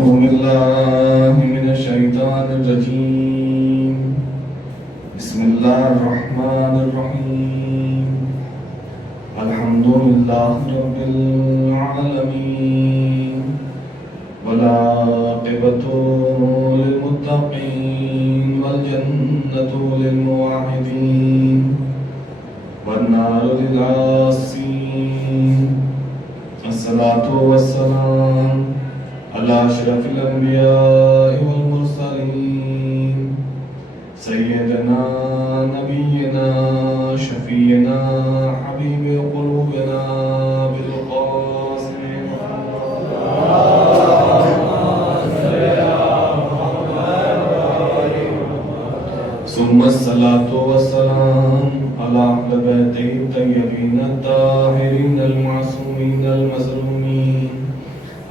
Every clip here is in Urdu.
أعوذ بالله من الشيطان الرجيم بسم الله الرحمن الرحيم الحمد لله رب العالمين والعاقبة للمتقين والجنة للموحدين والنار للعاصين الصلاة والسلام على أشرف الأنبياء والمرسلين سيدنا نبينا شفينا حبيب قلوبنا بالقاسم ثم الصلاة والسلام على أهل بيته الطيبين الطاهرين المعصومين المظلومين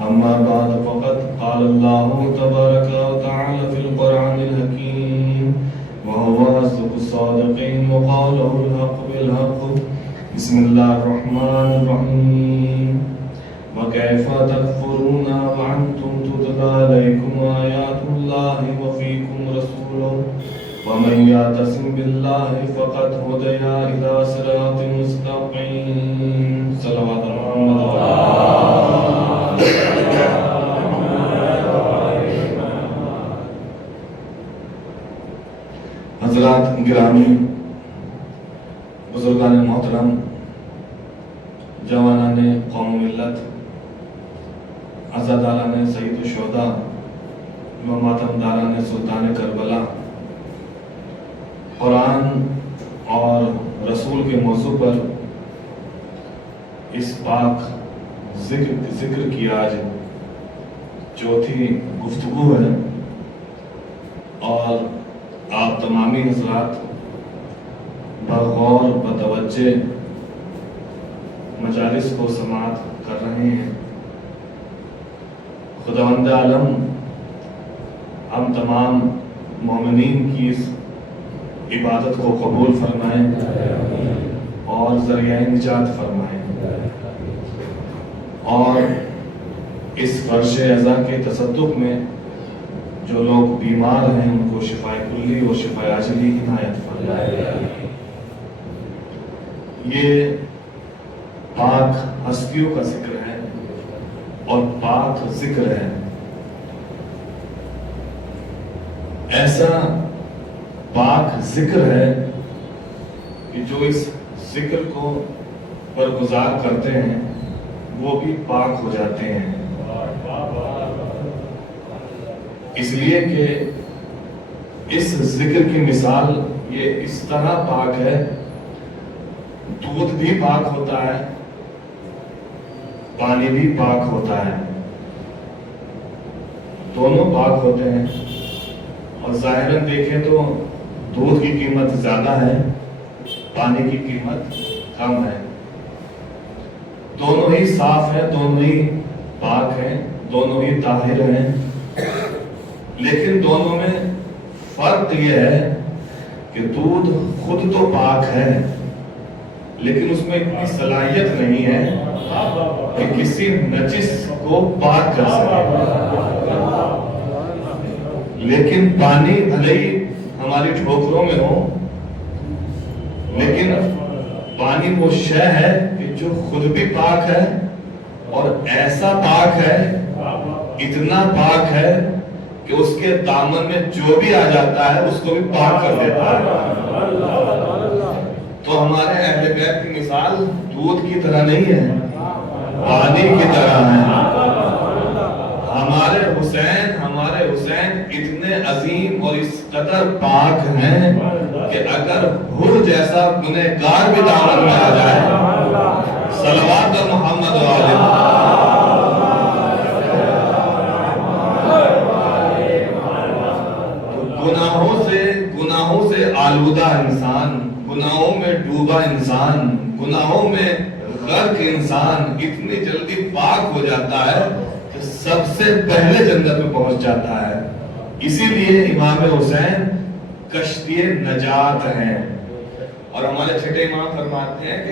أما بعد فقد قال الله تبارك وتعالى في القرآن الحكيم وهو أصدق الصادقين وقوله الحق بالحق بسم الله الرحمن الرحيم وكيف تكفرون وأنتم تتلى عليكم آيات الله وفيكم رسوله ومن يعتصم بالله فقد هدي إلى صراط مستقيم صلوات محمد حضرات گرامی، بزرگان محترم، جوانان قوم و ملت، عزاداران سید الشہداء و ماتمداران سلطان کربلا، قرآن اور رسول کے موضوع پر اس پاک ذکر کی آج چوتھی گفتگو ہے، اور آپ تمامی حضرات بغور بتوجہ مجالس کو سماعت کر رہے ہیں۔ خداوند عالم ہم تمام مومنین کی اس عبادت کو قبول فرمائیں اور ذریعہ نجات فرمائیں، اور اس فرش عزا کے تصدق میں جو لوگ بیمار ہیں ان کو شفاء کلی اور شفاء عاجلی عنایت فرمائیں۔ یہ پاک ہستیوں کا ذکر ہے اور پاک ذکر ہے، ایسا پاک ذکر ہے کہ جو اس ذکر کو برگزار کرتے ہیں وہ بھی پاک ہو جاتے ہیں، اس لیے کہ اس ذکر کی مثال یہ اس طرح پاک ہے، دودھ بھی پاک ہوتا ہے، پانی بھی پاک ہوتا ہے، دونوں پاک ہوتے ہیں، اور ظاہراً دیکھیں تو دودھ کی قیمت زیادہ ہے، پانی کی قیمت کم ہے، دونوں ہی صاف ہیں، دونوں ہی پاک ہیں، دونوں ہی طاہر ہیں، لیکن دونوں میں فرق یہ ہے کہ دودھ خود تو پاک ہے لیکن اس میں اتنی صلاحیت نہیں ہے کہ کسی نجس کو پاک کر سکے، لیکن پانی بھلے ہی ہماری ٹھوکروں میں ہو، لیکن پانی وہ شے ہے کہ جو خود بھی پاک ہے اور ایسا پاک ہے، اتنا پاک ہے کہ اس کے دامن میں جو بھی آ جاتا ہے اس کو بھی پاک کر دیتا ہے۔ تو ہمارے اہل بیت کی مثال دودھ کی طرح نہیں ہے، پانی کی طرح ہے۔ ہمارے حسین اتنے عظیم اور اس قدر پاک ہیں کہ اگر حر جیسا گنہگار بھی دامن میں آ جائے، صلوات محمد علیہ، گناہوں سے آلودہ انسان، گناہوں میں ڈوبا انسان، گناہوں میں غرق انسان اتنی جلدی پاک ہو جاتا ہے کہ سب سے پہلے جنت میں پہنچ جاتا ہے۔ اسی لیے امام حسین کشتی نجات ہیں، اور ہمارے چھٹے امام فرماتے ہیں کہ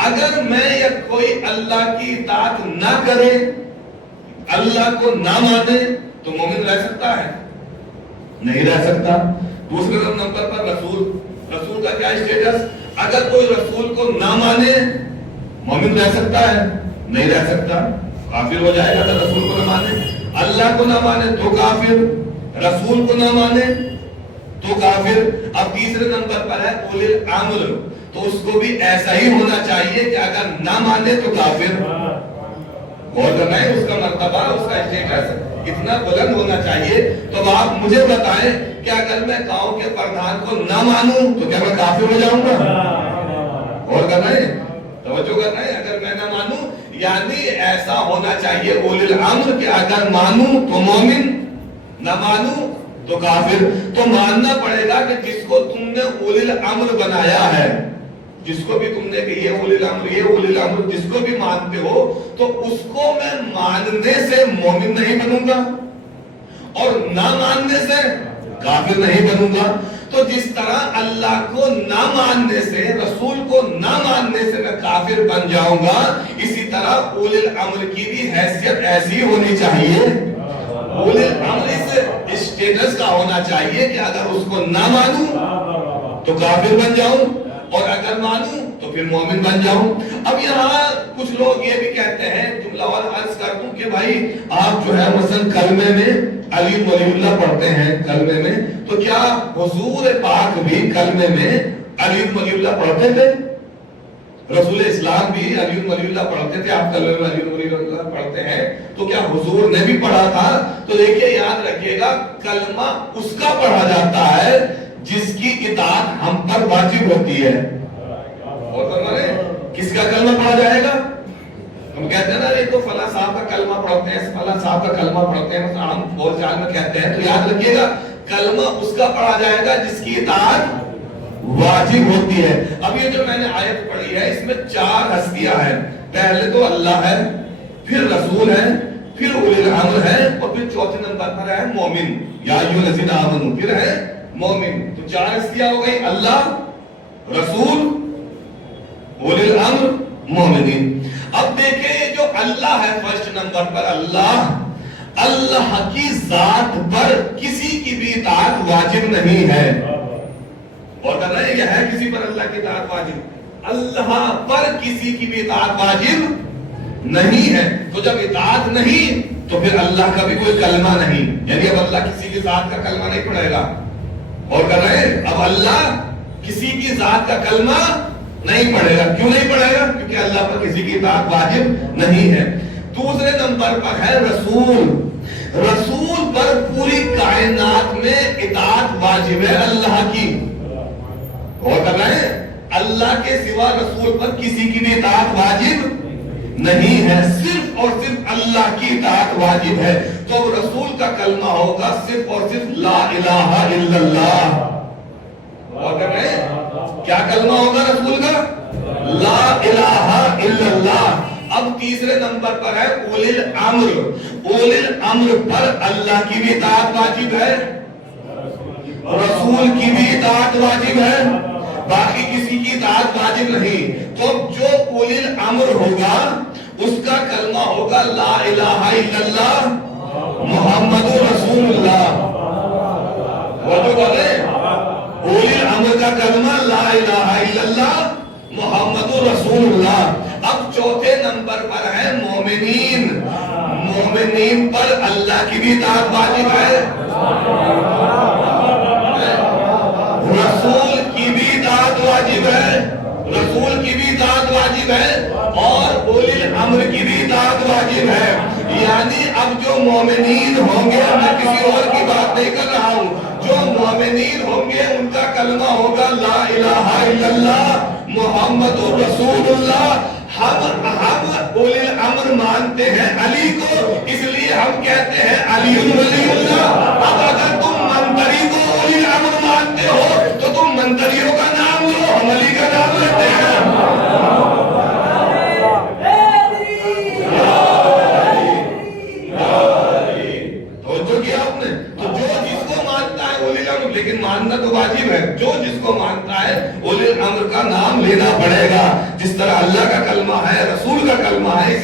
اگر میں یا کوئی اللہ کی اطاعت نہ کرے، اللہ کو نہ مانے، تو مومن رہ سکتا ہے؟ نہیں رہ سکتا۔ دوسرے نمبر پر رسول کا کیا اسٹیٹس؟ اگر کوئی رسول کو نہ مانے، مومن رہ سکتا ہے؟ نہیں رہ سکتا، کافر ہو جائے گا۔ اگر رسول کو نہ مانے، اللہ کو نہ مانے تو کافر، رسول کو نہ مانے تو کافر۔ اب تیسرے نمبر پر ہے اولل الامر، تو اس کو بھی ایسا ہی ہونا چاہیے کہ اگر نہ مانے تو کافر۔ غور کرنا ہے، اس کا مرتبہ، اس کا اسٹیٹس اتنا بلند ہونا چاہیے۔ تو آپ مجھے بتائیں کہ اگر میں گاؤں کے پردھان کو نہ مانوں تو کیا میں کافر ہو جاؤں گا؟ غور کرنا ہے، توجہ کرنا ہے، اگر میں نہ مانوں یعنی ایسا ہونا چاہیے اولل الامر کہ اگر مانوں تو مومن، نہ مانوں تو کافر۔ تو ماننا پڑے گا کہ جس کو تم نے اولل الامر بنایا ہے، جس کو بھی تم نے کہ یہ اولل الامر، یہ اولل الامر، جس کو بھی مانتے ہو، تو اس کو میں ماننے سے مومن نہیں بنوں گا اور نہ ماننے سے کافر نہیں بنوں گا۔ تو جس طرح اللہ کو نہ ماننے سے، رسول کو نہ ماننے سے میں کافر بن جاؤں گا، اسی طرح اولل الامر کی بھی حیثیت ایسی ہونی چاہیے، اولل الامر اس اسٹیٹس کا ہونا چاہیے کہ اگر اس کو نہ مانوں تو کافر بن جاؤں اور اگر مانوں تو پھر مومن بن جاؤں۔ اب یہاں کچھ لوگ یہ بھی کہتے ہیں، جملہ وار عرض کر دوں کہ بھائی آپ جو ہے مثلا کلمے میں علی ولی اللہ پڑھتے ہیں کلمے میں، تو کیا حضور پاک بھی کلمے میں علی ولی اللہ پڑھتے تھے؟ رسول اسلام بھی علی ولی اللہ پڑھتے تھے، آپ کلمے میں علی ولی اللہ پڑھتے ہیں، تو کیا حضور نے بھی پڑھا تھا؟ تو دیکھیے یاد رکھیے گا، کلمہ اس کا پڑھا جاتا ہے جس کی اطاعت ہم پر واجب ہوتی ہے۔ اور ہمارے کس کا کلمہ پڑھا جائے گا؟ ہم کہتے ہیں نا یہ تو فلاں صاحب کا کلمہ پڑھتے ہیں، فلاں صاحب کا کلمہ پڑھتے ہیں، مثلا ہم بول چال میں کہتے ہیں، تو یاد رکھیے گا کلمہ اس کا پڑھا جائے گا جس کی اطاعت واجب ہوتی ہے۔ اب یہ جو میں نے آیت پڑھی ہے اس میں 4 ہستیاں ہیں، پہلے تو اللہ ہے، پھر رسول ہے، پھر اولی الامر ہے، اور پھر چوتھے نمبر پر ہے مومن، یا ایھا الذین آمنوا، پھر ہے مومن۔ تو 4 ہستیاں ہو گئی، اللہ، رسول، اولی الامر، مومنین۔ اب دیکھیں جو اللہ ہے فرسٹ نمبر پر اللہ، اللہ کی ذات پر کسی کی بھی اطاعت واجب نہیں ہے۔ اور کہنا ہے یہ ہے کسی پر اللہ کی اطاعت واجب؟ اللہ پر کسی کی بھی اطاعت واجب نہیں ہے۔ تو جب اطاعت نہیں تو پھر اللہ کا بھی کوئی کلمہ نہیں، یعنی اب اللہ کسی کی ذات کا کلمہ نہیں پڑھے گا۔ اور کہہ رہے ہیں اب اللہ کسی کی ذات کا کلمہ نہیں پڑھے گا۔ کیوں نہیں پڑھے گا؟ کیونکہ اللہ پر کسی کی اطاعت واجب نہیں ہے۔ دوسرے نمبر پر ہے رسول، رسول پر پوری کائنات میں اطاعت واجب ہے اللہ کی۔ اور کر رہے ہیں اللہ کے سوا رسول پر کسی کی بھی اطاعت واجب نہیں ہے، صرف اور صرف اللہ کی اطاعت واجب ہے۔ تو رسول کا کلمہ ہوگا صرف اور صرف لا الہ الا اللہ۔ اور کر رہے ہیں کیا کلمہ ہوگا رسول کا؟ لا الہ الا اللہ۔ اب تیسرے نمبر پر ہے اولی الامر، اولی الامر پر اللہ کی بھی اطاعت واجب ہے، رسول کی بھی اطاعت واجب ہے، باقی کسی کی اطاعت واجب نہیں۔ تو جو اولی الامر ہوگا اس کا کلمہ ہوگا لا الہ الا اللہ محمد رسول اللہ۔ وہ جو بولے اولی الامر کا کلمہ لا الہ الا اللہ محمد رسول اللہ۔ اب چوتھے نمبر پر ہے مومنین، مومنین پر اللہ کی بھی اطاعت واجب ہے، رسول کی بھی اطاعت واجب ہے، رسول کی بھی اطاعت واجب ہے، اور اولی الامر کی بھی اطاعت واجب ہے۔ یعنی اب جو مومنین ہوں گے، میں کسی اور کی بات نہیں کر رہا ہوں، جو مومنین ہوں گے ان کا کلمہ ہوگا لا الہ الا اللہ محمد رسول اللہ۔ ہم اولی الامر مانتے ہیں علی کو، اس لیے ہم کہتے ہیں علی ولی اللہ۔ اب اگر تم منتری کو اولی الامر مانتے ہو تو تم منتریوں کا نام لو، ہم علی کا نام لیتے ہیں۔ لیکن ماننا تو واجب ہے، جو جس کو مانتا ہے اولی الامر کا نام لینا پڑے گا، جس طرح اللہ کا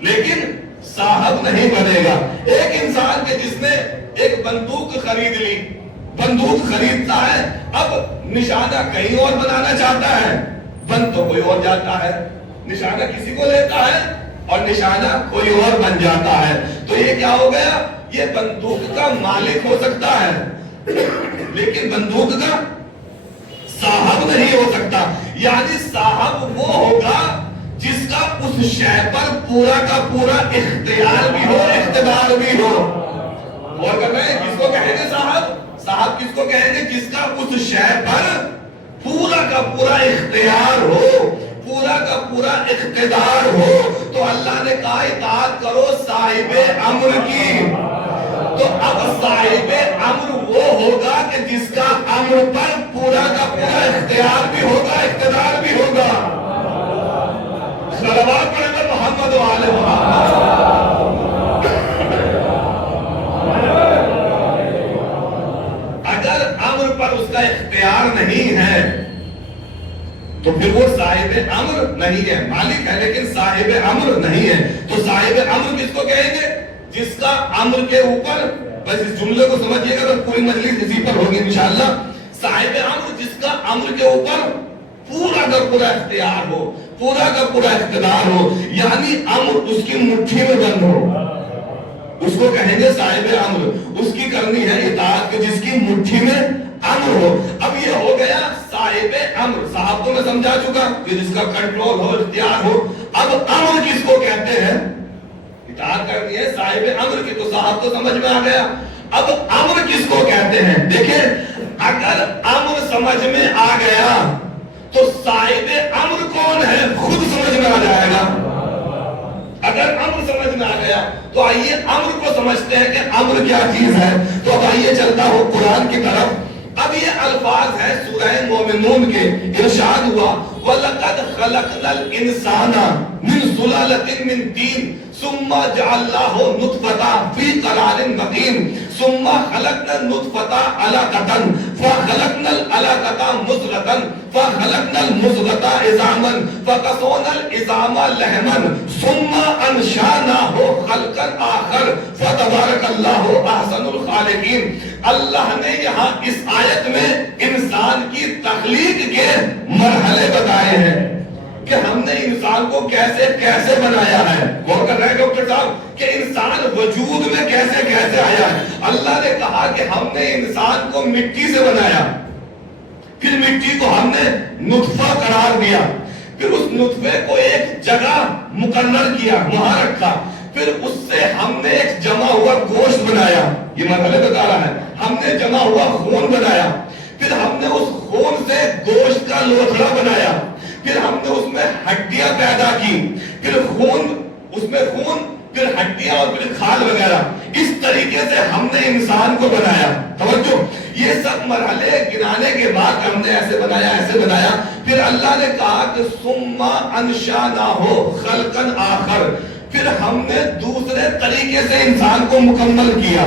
لیکن صاحب نہیں بنے گا۔ ایک انسان کے جس نے ایک بندوق خرید لی، بندوق خریدتا ہے، اب نشانہ کہیں اور بنانا چاہتا ہے، بن تو کوئی اور جاتا ہے، نشانہ کسی کو لیتا ہے اور نشانہ کوئی اور بن جاتا ہے۔ تو یہ کیا ہو گیا؟ یہ بندوق کا مالک ہو سکتا ہے لیکن بندوق کا صاحب نہیں ہو سکتا۔ یعنی صاحب وہ ہوگا جس کا اس شے پر پورا کا پورا اختیار بھی ہو، اقتدار بھی ہو۔ اور کہتے ہیں کس کو کہیں گے صاحب؟ صاحب کس کو کہیں گے؟ جس کا اس شے پر پورا کا پورا اختیار ہو، پورا کا پورا اقتدار ہو۔ تو اللہ نے کہا اطاعت کرو صاحب امر کی۔ تو اب صاحب امر وہ ہوگا کہ جس کا امر پر پورا کا پورا اختیار بھی ہوگا، اقتدار بھی ہوگا۔ صلوات پڑھیں گے محمد و آل محمد۔ اگر امر پر اس کا اختیار نہیں ہے تو پھر وہ صاحب امر نہیں ہے، مالک ہے لیکن صاحب امر نہیں ہے۔ تو صاحب امر کس کو کہیں گے؟ جس کا امر کے اوپر، بس اس جملے کو سمجھیے گا تو پوری مجلس اسی پر ہوگی انشاءاللہ۔ صاحب امر جس کا امر کے اوپر پورا کا پورا اختیار ہو، پورا کا پورا اقتدار ہو، یعنی امر اس کی مٹھی میں بند ہو، اس کو کہیں گے صاحب امر۔ اس کی کرنی ہے اطاعت کہ جس کی مٹھی میں امر ہو۔ اب یہ ہو گیا صاحب امر۔ صاحب کو میں سمجھا چکا کہ جس کا کنٹرول ہو، اختیار ہو۔ اب امر کس کو کہتے ہیں؟ اطاعت کرنی ہے صاحب امر کی، تو صاحب کو سمجھ میں آ گیا۔ اب امر کس کو کہتے ہیں؟ دیکھیں اگر امر سمجھ میں آ گیا تو صاحب امر کون ہے خود سمجھ میں آ جائے گا۔ اگر امر سمجھ میں آ گیا تو آئیے امر کو سمجھتے ہیں کہ امر کیا چیز ہے۔ تو اب آئیے چلتا ہو قرآن کی طرف۔ اب یہ الفاظ ہے سورہ مومنون کے، ارشاد ہوا وَلَقَدْ خَلَقْنَا الْإِنسَانَ مِنْ سُلَالَةٍ مِنْ طِينٍ ثُمَّ جَعَلْنَاهُ نُطْفَةً فِي قَرَارٍ مَكِينٍ ثُمَّ خَلَقْنَا النُّطْفَةَ عَلَقَةً فَخَلَقْنَا الْعَلَقَةَ مُضْغَةً فَخَلَقْنَا الْمُضْغَةَ عِظَامًا فَكَسَوْنَا الْعِظَامَ لَحْمًا ثُمَّ أَنشَأْنَاهُ خَلْقًا آخَرَ فَتَبَارَكَ اللَّهُ أَحْسَنُ الْخَالِقِينَ۔ اللہ نے یہاں اس آیت میں انسان کی تخلیق کے مرحلے بتائے ہیں کہ ہم نے انسان کو کیسے کیسے بنایا ہے۔ غور کر رہے ہیں ڈاکٹر صاحب کہ انسان وجود میں کیسے کیسے آیا ہے۔ اللہ نے کہا کہ ہم نے انسان کو مٹی سے بنایا، پھر مٹی کو ہم نے نطفہ قرار دیا، پھر اس نطفے کو ایک جگہ مقرر کیا، وہاں رکھا، پھر اس سے ہم نے ایک جمع ہوا گوشت بنایا۔ یہ مرحلے بتا رہا ہے۔ ہم نے جمع ہوا خون بنایا، پھر ہم نے اس خون سے گوشت کا لوتھڑا بنایا، پھر ہم نے اس میں ہڈیاں پیدا کی، پھر خون، اس میں خون، پھر ہڈیاں اور پھر کھال وغیرہ۔ اس طریقے سے ہم نے انسان کو بنایا۔ توجہ، یہ سب مرحلے گنانے کے بعد ہم نے ایسے بنایا، ایسے بنایا۔ پھر اللہ نے کہا کہ ثم انشأناہ خلقا آخر، پھر ہم نے دوسرے طریقے سے انسان کو مکمل کیا،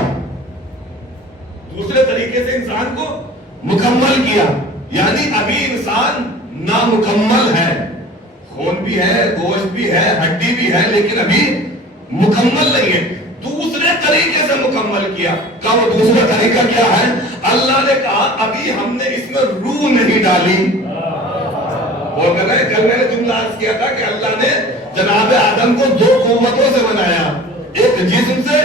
دوسرے طریقے سے انسان کو مکمل کیا۔ یعنی ابھی انسان نامکمل ہے، خون بھی ہے، گوشت بھی ہے، ہڈی بھی ہے، لیکن ابھی مکمل نہیں ہے۔ دوسرے طریقے سے مکمل کیا۔ کب دوسرا طریقہ کیا ہے؟ اللہ نے کہا ابھی ہم نے اس میں روح نہیں ڈالی۔ وہ کہہ رہے ہیں، کل میں نے جملہ عرض کیا تھا کہ اللہ نے جناب آدم کو دو قوتوں سے بنایا، ایک جسم سے،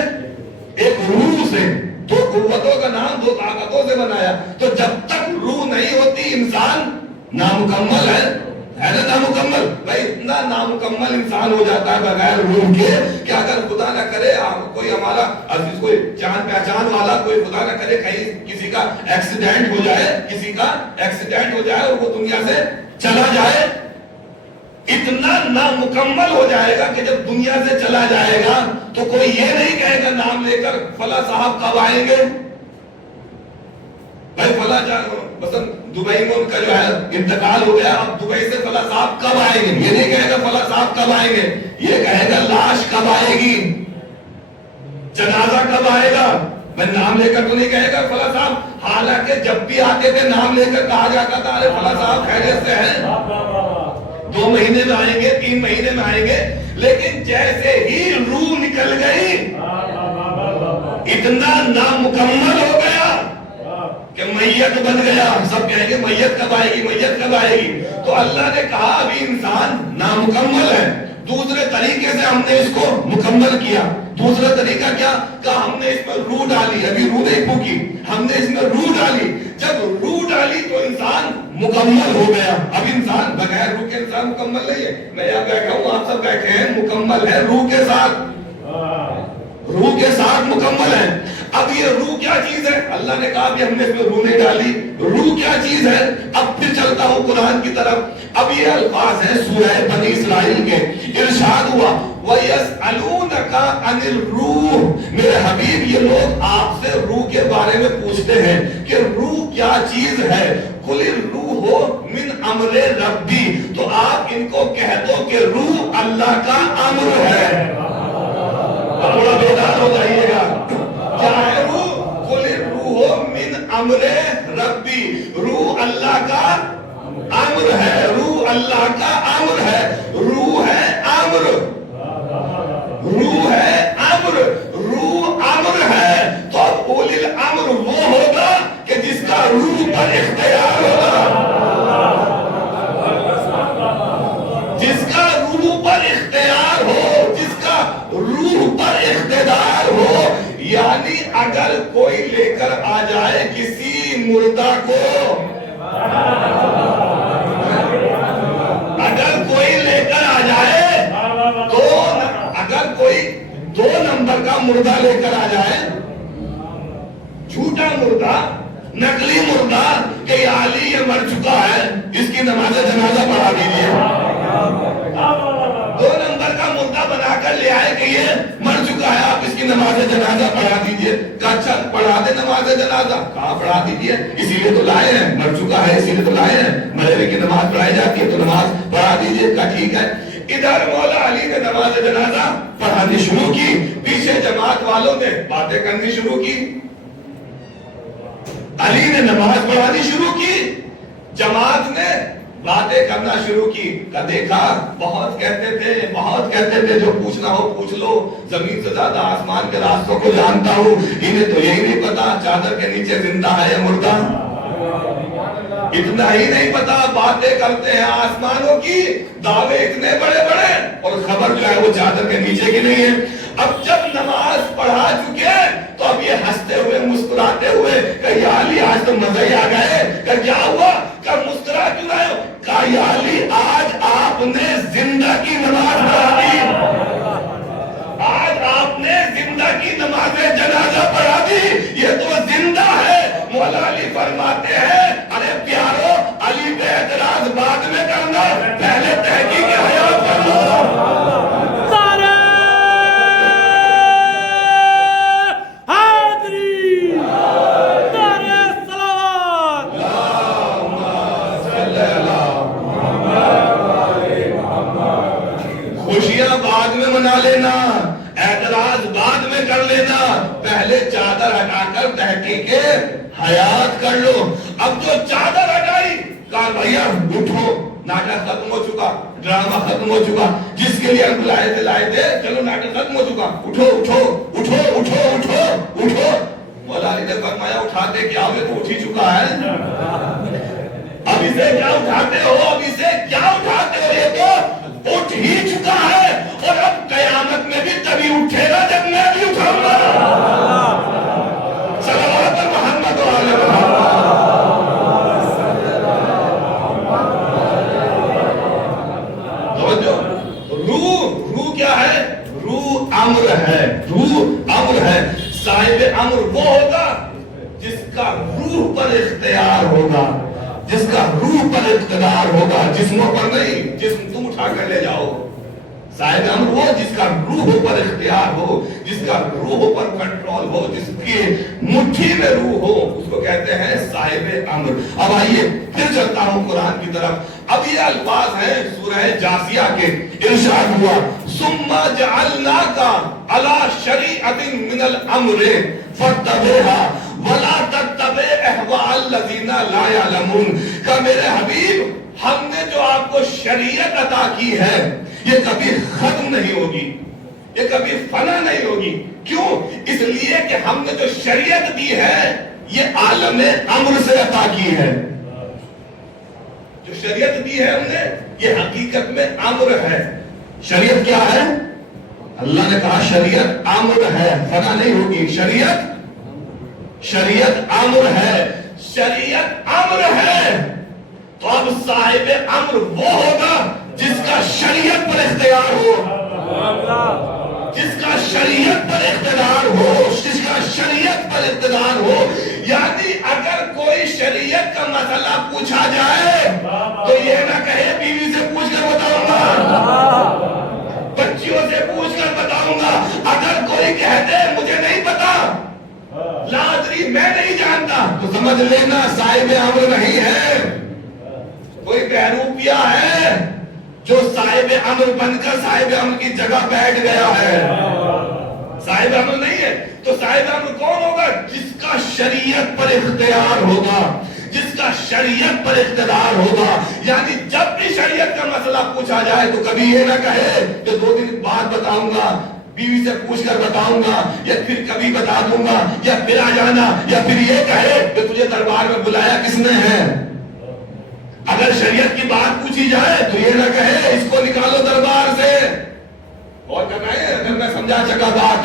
ایک روح سے۔ دو قوتوں کا نام دو طاقتوں سے بنایا۔ تو جب تک روح نہیں ہوتی انسان نامکمل ہے نا، نامکمل۔ بھائی اتنا نامکمل انسان ہو جاتا ہے بغیر روح کے کہ اگر خدا نہ کرے کوئی ہمارا عزیز، کوئی جان پہچان والا، کوئی خدا نہ کرے کہیں کسی کا ایکسیڈنٹ ہو جائے، کسی کا ایکسیڈنٹ ہو جائے اور وہ دنیا سے چلا جائے، اتنا نامکمل ہو جائے گا کہ جب دنیا سے چلا جائے گا تو کوئی یہ نہیں کہے گا نام لے کر فلاں صاحب کب آئیں گے۔ بھائی فلاں مثلا دبئی میں ان کا جو ہے انتقال ہو گیا، اب دبئی سے فلاں صاحب کب آئیں گے، یہ نہیں کہے گا فلاں صاحب کب آئیں گے، یہ کہے گا لاش کب آئے گی، جنازہ کب آئے گا۔ میں نام لے کر تو نہیں کہے گا فلاں صاحب، حالانکہ جب بھی آتے تھے نام لے کر کہا جاتا تھا ارے فلاں صاحب خیریت سے ہیں۔ 2 مہینے میں آئیں گے، 3 مہینے میں آئیں گے، لیکن جیسے ہی روح نکل گئی اتنا نامکمل ہو گیا کہ میت بن گیا. سب کہیں گے میت کب آئے گی، میت کب آئے گی؟ تو اللہ نے کہا ابھی انسان نامکمل ہے، دوسرے طریقے سے ہم نے اس کو مکمل کیا. دوسرا طریقہ کیا؟ کہ ہم نے اس میں روح ڈالی، ابھی روح نہیں پھونکی، ہم نے اس میں روح ڈالی. جب روح ڈالی تو انسان مکمل ہو گیا. اب انسان بغیر روح کے انسان مکمل نہیں ہے. میں یہاں بیٹھا ہوں، آپ سب بیٹھے ہیں، مکمل ہے روح کے ساتھ، روح کے ساتھ مکمل ہے. اب یہ روح کیا چیز ہے؟ اللہ نے کہا کہ ہم نے اس میں روح نہیں ڈالی. روح کیا چیز ہے؟ اب پھر چلتا ہوں قرآن کی طرف. اب یہ الفاظ ہیں سورہ بنی اسرائیل کے. ارشاد ہوا وَيَسْأَلُونَكَ عَنِ الرُّوحِ، میرے حبیب یہ لوگ آپ سے روح کے بارے میں پوچھتے ہیں کہ روح کیا چیز ہے. قُلِ الرُّوحُ مِنْ أَمْرِ رَبِّي، تو آپ ان کو کہہ دو کہ روح اللہ کا امر ہے. تھوڑا بیدار ہو جائیے گا. کیا ہے روح؟ قُلِ الرُّوحُ مِنْ أَمْرِ رَبِّي، روح اللہ کا امر ہے، روح اللہ کا امر ہے. روح ہے امر، روح ہے امر، روح امر ہے. تو اب اولی الامر وہ ہوگا کہ جس کا روح پر اختیار ہوگا، جس کا روح پر اختیار ہو، جس کا روح پر اقتدار ہو. یعنی اگر کوئی لے کر آ جائے کسی مردہ کو، اگر کوئی لے کر آ جائے تو اگر کوئی 2 نمبر کا مردہ لے کر آ جائے، جھوٹا مردہ، نقلی مردہ، کہ علی یہ مر چکا ہے، اس کی نماز جنازہ پڑھا دیجئے. 2 نمبر کا مردہ بنا کر لے آئے کہ یہ مر چکا ہے، آپ اس کی نماز جنازہ پڑھا دیجئے. کہا اچھا پڑھا دے نماز جنازہ. کہا پڑھا دیجئے، اسی لیے تو لائے ہیں، مر چکا ہے اسی لیے تو لائے ہیں، مرے ہوئے کی نماز پڑھائی جاتی ہے تو نماز پڑھا دیجئے. کہا ٹھیک ہے. ادھر مولا علی نے نماز جنازہ پڑھانی شروع کی، پیچھے جماعت والوں نے باتیں کرنی شروع کی. علی نے نماز پڑھانی شروع کی، جماعت نے باتیں کرنا شروع کی. کہ دیکھا بہت کہتے تھے، بہت کہتے تھے جو پوچھنا ہو پوچھ لو، زمین سے زیادہ آسمان کے راستوں کو جانتا ہوں. انہیں تو یہی نہیں پتا چادر کے نیچے زندہ ہے یا مردہ. اتنا ہی نہیں پتا، باتیں کرتے ہیں آسمانوں کی، دعوے اتنے بڑے بڑے، اور خبر جو ہے وہ چادر کے نیچے کی نہیں ہے. اب جب نماز پڑھا چکے تو اب یہ ہنستے ہوئے مسکراتے ہوئے کہ یا علی آج تو مزہ ہی آ گئے. کہ کیا ہوا؟ کہ مسکرا کیوں رہے ہو؟ کہ یا علی آج آپ نے زندہ کی نماز پڑھا دی، آج آپ نے زندہ کی نماز جنازہ پڑھا دی. یہ تو زندہ ہے. مولا علی فرماتے ہیں ارے پیارو، علی پہ اعتراض بعد میں کرنا، پہلے تحقیق حیات کر لو. خوشیاں بعد میں منا لینا، اعتراض بعد میں کر لینا، پہلے چادر ہٹا کر تحقیق حیات کر لو. اب جو چادر ہٹائی، کہا بھیا اٹھو، ناٹک ختم ہو چکا، ڈرامہ ختم ہو چکا، جس کے لیے ہم لائے تھے چلو ناٹک ختم ہو چکا، اٹھو اٹھو اٹھو اٹھو اٹھو اٹھو. مولا علی نے فرمایا اٹھاتے کیا ہوئے تو اٹھ ہی چکا ہے، اب اسے کیا اٹھاتے ہو، اب اسے کیا اٹھاتے ہو، یہ تو اٹھ ہی چکا ہے. اور اب قیامت میں بھی تبھی اٹھے گا جب میں بھی اٹھاؤں گا. صلوات محمد و آل محمد. روح کیا ہے؟ روح امر ہے، روح امر ہے. صاحب امر وہ ہوگا جس کا روح پر اختیار ہوگا، جس کا روح پر اقتدار ہوگا، جسموں پر نہیں. جسم تم اٹھا کر لے جاؤ. صاحب امر وہ جس کا روح پر اختیار ہو، جس کا روح پر کنٹرول ہو، جس کی مٹھی میں روح ہو، اس کو کہتے ہیں صاحب امر. اب آئیے پھر چلتا ہوں قرآن کی طرف. اب یہ الفاظ ہیں سورہ جاثیہ کے. ارشاد ہوا ثم جعلناک علی شریعۃ من الامر فاتبعها ولا تتبع اهواء الذین لا یعلمون. کہ میرے حبیب ہم نے جو آپ کو شریعت عطا کی ہے یہ کبھی ختم نہیں ہوگی، یہ کبھی فنا نہیں ہوگی. کیوں؟ اس لیے کہ ہم نے جو شریعت دی ہے یہ عالم امر سے عطا کی ہے. جو شریعت دی ہے ہم نے یہ حقیقت میں امر ہے. شریعت کیا ہے؟ اللہ نے کہا شریعت امر ہے، فنا نہیں ہوگی. شریعت امر ہے، شریعت امر ہے. تو اب صاحب امر وہ ہوگا جس کا شریعت پر اختیار ہو، جس کا شریعت پر اقتدار ہو، جس کا شریعت پر اقتدار ہو. یعنی اگر کوئی شریعت کا مسئلہ پوچھا جائے تو یہ نہ کہے بیوی سے پوچھ کر بتاؤں گا، بچیوں سے پوچھ کر بتاؤں گا. اگر کوئی کہتے مجھے نہیں پتا، لا ادری میں نہیں جانتا، تو سمجھ لینا صاحب امر نہیں ہے، کوئی بہروپیہ ہے جو صاحب امر بن کر صاحب امر کی جگہ بیٹھ گیا ہے. صاحب امر نہیں ہے. تو صاحب امر کون ہوگا؟ جس کا شریعت پر اختیار ہوگا، جس کا شریعت پر اقتدار ہوگا. یعنی جب بھی شریعت کا مسئلہ پوچھا جائے تو کبھی یہ نہ کہے کہ 2 دن بعد بتاؤں گا، بیوی سے پوچھ کر بتاؤں گا، یا پھر کبھی بتا دوں گا، یا پھر آ جانا، یا پھر یہ کہے کہ تجھے دربار میں بلایا کس نے ہے. اگر شریعت کی بات پوچھی جائے تو یہ نہ کہے اس کو نکالو دربار سے. اور کرنا ہے اگر میں سمجھا سکا بات.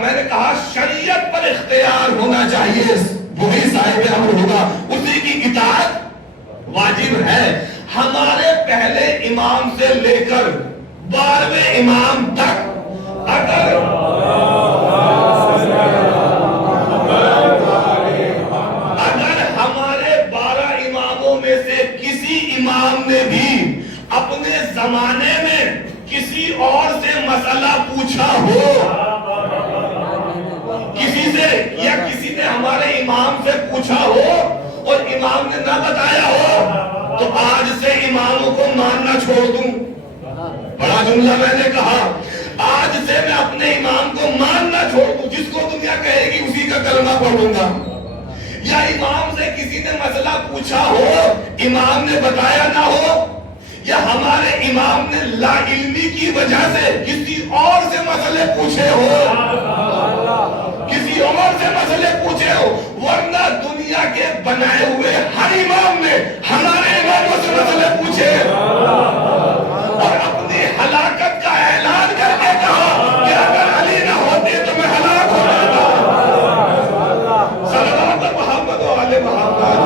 میں نے کہا شریعت پر اختیار ہونا چاہیے، وہی صاحب امر ہوگا، اسی کی اطاعت واجب ہے. ہمارے پہلے امام سے لے کر 12ویں امام تک اگر ہمارے 12 اماموں میں سے کسی امام نے بھی اپنے زمانے میں کسی اور سے مسئلہ پوچھا ہو، کسی سے یا کسی نے ہمارے امام سے پوچھا ہو اور امام نے نہ بتایا ہو، تو آج سے اماموں کو ماننا چھوڑ دوں. بڑا جملہ میں نے کہا، آج سے میں اپنے امام کو ماننا چھوڑ دوں. جس کو دنیا کہے گی اسی کا کلمہ پڑھوں گا. یا امام سے کسی نے مسئلہ پوچھا ہو، امام نے بتایا نہ ہو، یا ہمارے امام نے لا علمی کی وجہ سے کسی اور سے مسئلے پوچھے ہو، کسی اور سے مسئلے پوچھے ہو، ورنہ دنیا کے بنائے ہوئے ہر امام نے ہمارے اماموں سے مسئلے پوچھے اور اپنی ہلاکت کا اعلان کر کے کہا کہ اگر علی نہ ہوتے تو میں ہلاک ہو جاتا. صلوات محمد و آل محمد.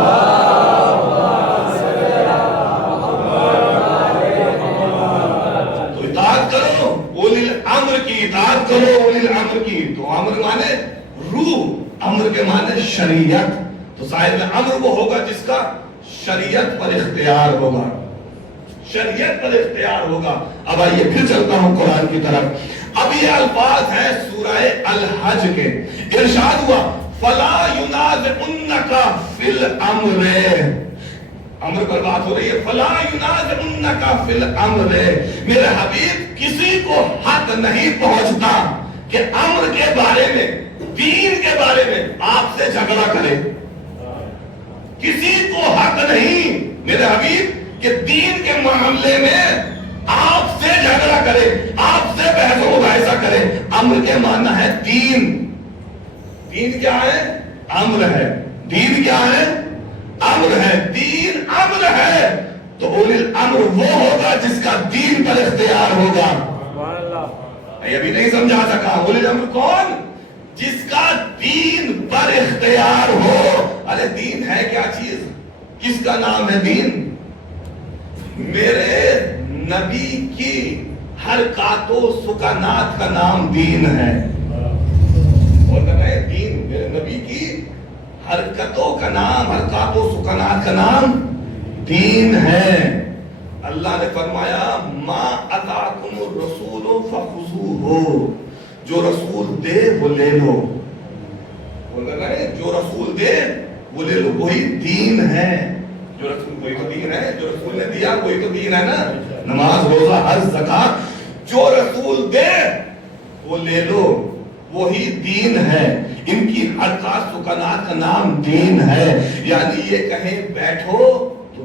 تو اطاعت کرو اولی الامر کی، اطاعت کرو اولی الامر کی. تو امر مانے روح، امر کے مانے شریعت. تو صاحب امر وہ ہوگا جس کا شریعت پر اختیار ہوگا، شریعت پر اختیار ہوگا. اب آئیے پھر چلتا ہوں قرآن کی طرف. اب یہ الفاظ ہیں سورہ الحج کے. ارشاد ہوا فَلَا يُنَازِعُنَّكَ فِي الْأَمْرِ. امر پر بات ہو رہی ہے. فَلَا يُنَازِعُنَّكَ فِي الْأَمْرِ. میرے حبیب کسی کو حق نہیں پہنچتا کہ امر کے بارے میں، دین کے بارے میں آپ سے جھگڑا کرے. کسی کو حق نہیں میرے حبیب کہ دین کے معاملے میں آپ سے جھگڑا کرے، آپ سے بحث و مباحثہ کرے. امر کے معنی ہے دین. دین کیا ہے؟ امر ہے. دین کیا ہے؟ امر ہے. دین امر ہے. تو اولی الامر وہ ہوگا جس کا دین پر اختیار ہوگا. میں ابھی نہیں سمجھا سکا. اولی الامر کون؟ جس کا دین پر اختیار ہو. ارے دین ہے کیا چیز؟ کس کا نام ہے دین؟ میرے نبی کی حرکات و سکنات کا نام دین ہے. اور کہتے ہیں دین میرے نبی کی حرکتوں کا نام، حرکات و سکنات کا نام دین ہے. اللہ نے فرمایا ما اتاکم الرسول فخذوہ. جو رسول دے وہ لے لو. بول رہے ہیں جو رسول دے وہ لے لو. وہی دین ہے. جو رسول کوئی تو دین ہے، جو رسول نے دیا کوئی تو دین ہے نا. نماز، روزہ، حج، زکات، جو رسول دے وہ لے لو، وہی دین ہے. ان کی حرکات سکنات کا نام دین ہے. یعنی یہ کہیں بیٹھو تو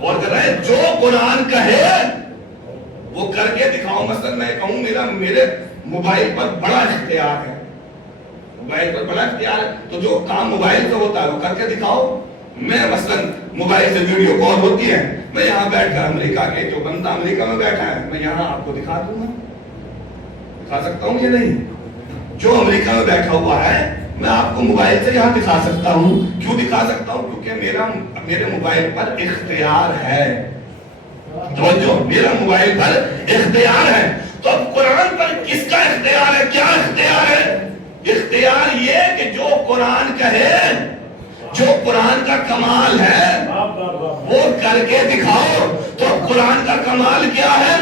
اور کہہ رہا ہے جو قرآن کہے وہ کر کے دکھاؤ. مثلا میں کہوں میرے موبائل پر بڑا اختیار ہے, موبائل پر بڑا اختیار ہے, تو جو کام موبائل پہ ہوتا ہے وہ کر کے دکھاؤ. میں مثلا موبائل سے ویڈیو کال ہوتی ہے, میں یہاں بیٹھ کر امریکہ کے جو بندہ امریکہ میں بیٹھا ہے میں یہاں آپ کو دکھا دوں گا, دکھا سکتا ہوں یا نہیں؟ جو امریکہ میں بیٹھا ہوا ہے میں آپ کو موبائل سے یہاں دکھا سکتا ہوں. کیوں دکھا سکتا ہوں؟ کیونکہ میرے موبائل پر اختیار ہے. جو میرا موبائل پر اختیار ہے. تو اب قرآن پر کس کا اختیار ہے؟ کیا اختیار ہے؟ اختیار یہ کہ جو قرآن کہے, جو قرآن کا کمال ہے وہ کر کے دکھاؤ. تو قرآن کا کمال کیا ہے؟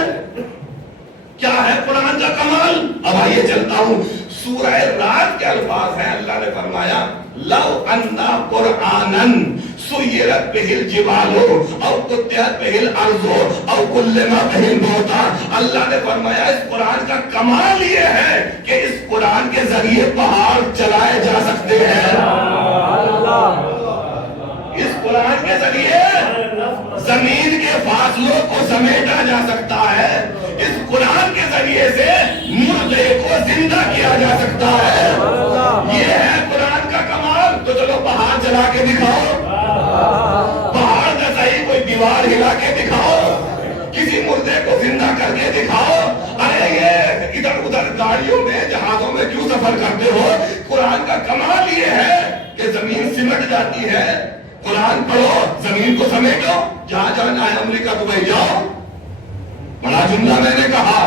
کیا ہے قرآن کا کمال؟ اب آئیے چلتا ہوں. سورہ رات کے الفاظ ہیں, اللہ نے فرمایا لو انا قرآنا سیرت بہ الجبال او قطعت بہ الارض او کلم بہ الموتى. اللہ نے فرمایا اس قرآن کا کمال یہ ہے کہ اس قرآن کے ذریعے پہاڑ چلائے جا سکتے ہیں. اس قرآن کے ذریعے زمین کے فاصلوں کو سمیٹا جا سکتا ہے. اس قرآن کے ذریعے سے مردے کو زندہ کیا جا سکتا ہے. یہ ہے قرآن کا کمال. تو چلو پہاڑ چلا کے دکھاؤ, پہاڑ کا صحیح کوئی دیوار ہلا کے دکھاؤ, کسی مردے کو زندہ کر کے دکھاؤ. ارے یہ ادھر ادھر گاڑیوں میں جہازوں میں کیوں سفر کرتے ہو؟ قرآن کا کمال یہ ہے کہ زمین سمٹ جاتی ہے. قرآن پڑھو, زمین کو سمیٹو, جہاں جانا ہے امریکہ دبئی جاؤ. بڑا جملہ میں نے کہا,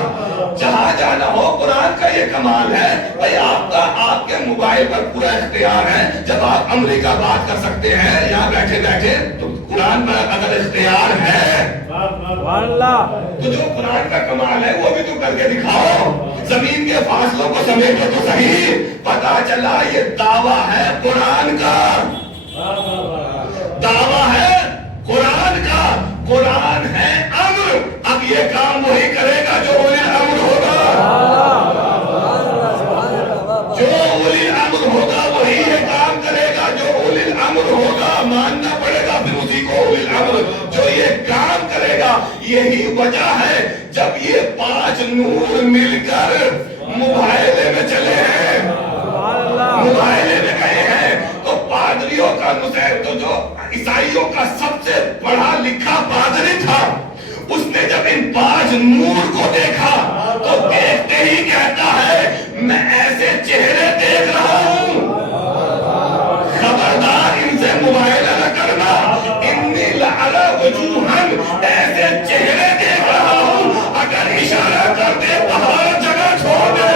جہاں جانا ہو. قرآن کا یہ کمال ہے بھائی, آپ کے موبائل پر پورا اختیار ہے. جب آپ امریکہ بات کر سکتے ہیں یہاں بیٹھے بیٹھے, تو قرآن پر اگر اختیار ہے تو جو قرآن کا کمال ہے وہ بھی تو کر کے دکھاؤ. زمین کے فاصلوں کو سمیٹو تو صحیح. پتا چلا یہ دعویٰ ہے قرآن کا, دعویٰ ہے قرآن کا. قرآن ہے امر. اب یہ کام وہی کرے گا جو اولی الامر ہوگا. جو اولی الامر ہوگا وہی یہ کام کرے گا جو اولی الامر ہوگا. ماننا پڑے گا پھر اسی کو اولی الامر, جو یہ کام کرے گا. یہی وجہ ہے جب یہ 5 نور مل کر مباہلے میں چلے ہیں, مباہلے میں گئے ہیں, تو پادریوں کا نصیر تو جو عیسائیوں کا سب سے پڑھا لکھا پادری تھا, اس نے جب ان 5 نور کو دیکھا تو دیکھتے ہی کہتا ہے میں ایسے چہرے دیکھ رہا ہوں, خبردار ان سے مباہلہ نہ کرنا. انی لعلی وجوہن, ایسے چہرے دیکھ رہا ہوں, اگر اشارہ کر دے پہاڑ جگہ چھوڑ دے.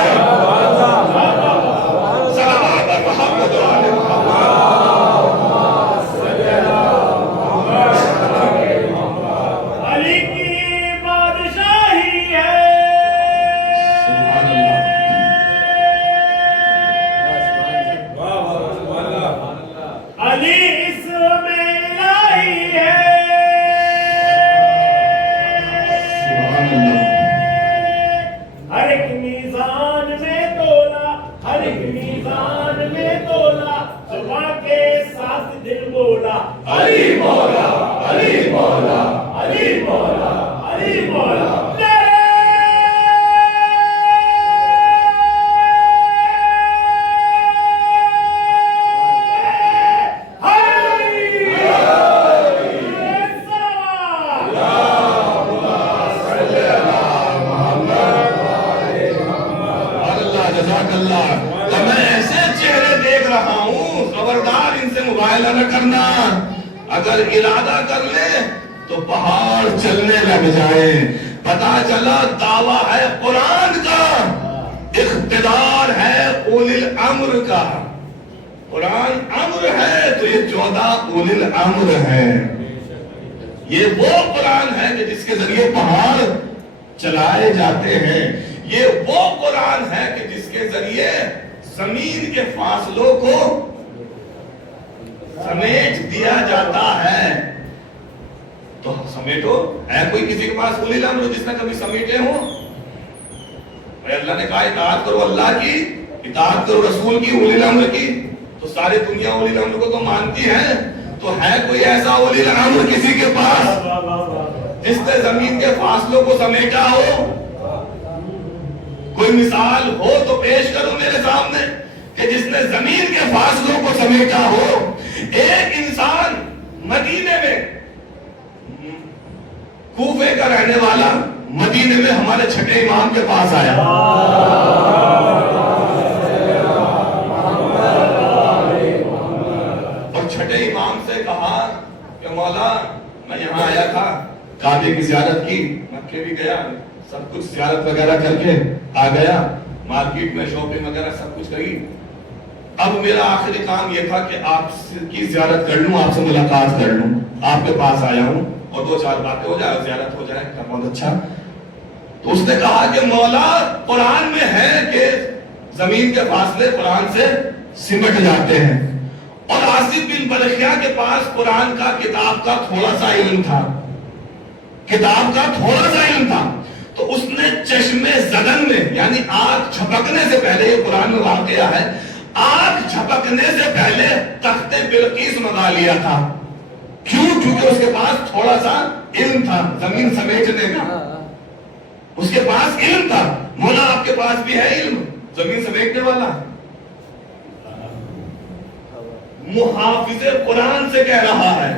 صلوات محمد و آل محمد. علی مولا, علی مولا, علی مولا, علی مولا. نہ کرنا, اگر ارادہ کر لے تو پہاڑ چلنے لگ جائے. پتا چلا دعویٰ ہے قرآن کا, اقتدار ہے اولی الامر کا. قرآن امر ہے تو یہ 14 اولی الامر ہے. یہ وہ قرآن ہے کہ جس کے ذریعے پہاڑ چلائے جاتے ہیں. یہ وہ قرآن ہے کہ جس کے ذریعے زمین کے فاصلوں کو سمیٹ دیا جاتا ہے. تو سمیٹو. ہے کوئی کسی کے پاس اولی الامر جس نے کبھی سمیٹے ہوں؟ اللہ نے کہا اطاعت کرو اللہ کی, اطاعت کرو رسول کی, اولی الامر کی. تو ساری دنیا اولی الامر کو تو مانتی ہے. تو ہے کوئی ایسا اولی الامر کسی کے پاس جس نے زمین کے فاصلوں کو سمیٹا ہو؟ کوئی مثال ہو تو پیش کرو میرے سامنے کہ جس نے زمین کے فاصلوں کو سمیٹا ہو. ایک انسان مدینے میں، کوفے کا رہنے والا، مدینے میں ہمارے چھٹے امام کے پاس آیا. اور چھٹے امام سے کہا کہ مولا میں یہاں آیا تھا، کعبے کی زیارت کی، مکے بھی گیا، سب کچھ زیارت وغیرہ کر کے آ گیا، مارکیٹ میں شاپنگ وغیرہ سب کچھ کری. اب میرا آخری کام یہ تھا کہ آپ کی زیارت کر لوں، آپ سے ملاقات کر لوں، آپ کے پاس آیا ہوں اور 2-4 باتیں ہو جائے، زیارت ہو جائے. بہت اچھا. تو اس نے کہا کہ مولا قرآن میں ہے کہ زمین کے فاصلے قرآن سے سمٹ جاتے ہیں، اور آصف بن برخیا کے پاس قرآن کا کتاب کا تھوڑا سا علم تھا، کتاب کا تھوڑا سا علم تھا. تو اس نے چشم زدن میں، یعنی آنکھ جھپکنے سے پہلے، یہ قرآن میں واقعہ ہے، آنکھ جھپکنے سے پہلے تخت بلقیس منگا لیا تھا. کیوں؟ کیونکہ اس کے پاس تھوڑا سا علم تھا زمین سمیٹنے کا، اس کے پاس علم تھا. مولا آپ کے پاس بھی ہے علم زمین سمیٹنے والا؟ محافظ قرآن سے کہہ رہا ہے،